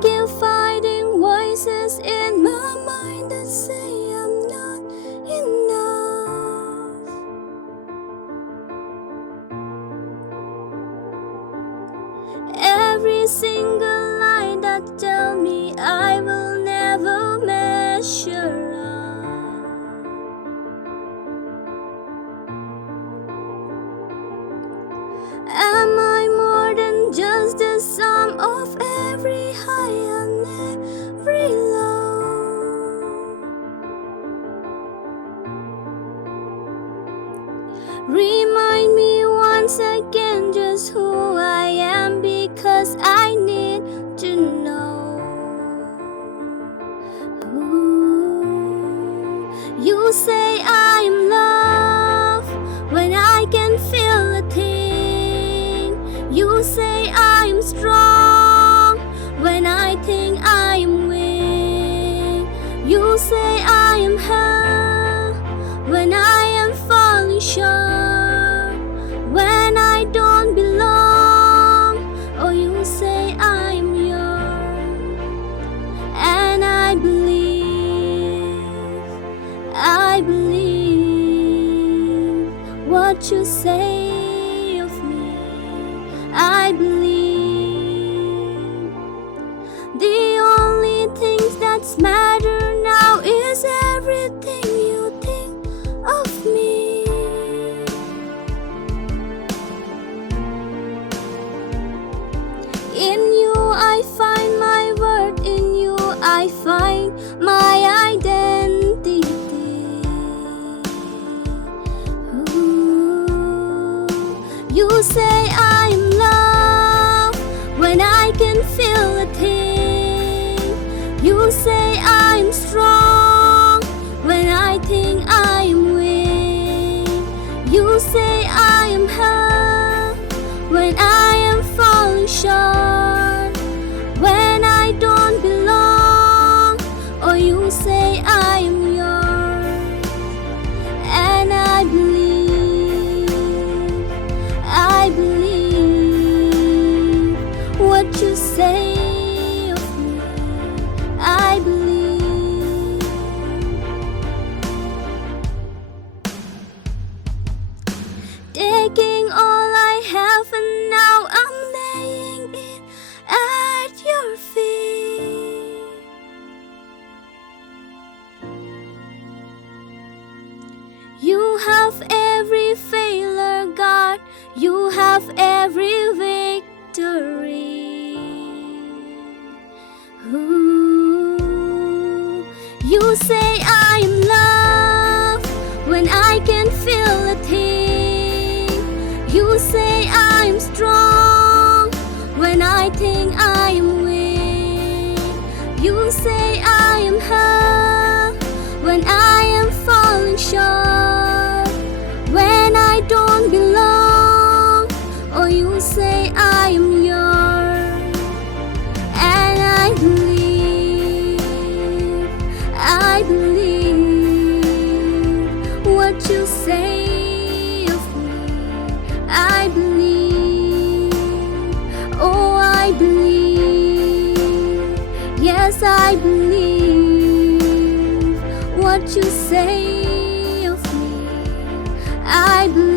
keep fighting voices in my mind that say I'm not enough. Every single lie that tell me I will never measure up. Am I more than just the sum of every high and every low? Remind me once again just who I am, because I need to know. Ooh, you say I'm love when I can feel a thing. You say I'm strong when I think I'm weak. You say I am hell when I am falling short, when I don't belong. Oh, you say I'm yours, and I believe what you say of me. I believe the only things that matter now is everything you think of me. In you I find my worth, in you I find my identity. Ooh, you say I'm love when I can feel a thing. You say I'm strong when I think I'm weak. You say I am hell when I am falling short, when I don't belong. Oh, you say I am yours, and I believe what you say of me. I believe. Taking all I have and now I'm laying it at your feet. You have every failure, God. You have every victory. Ooh, you say I'm love when I can feel a thing. You say I'm strong when I think I'm weak. You say I am hell when I am falling short, when I don't belong. Oh, you say I am yours, and I believe what you say of me. I believe, oh I believe, yes I believe what you say of me. I believe.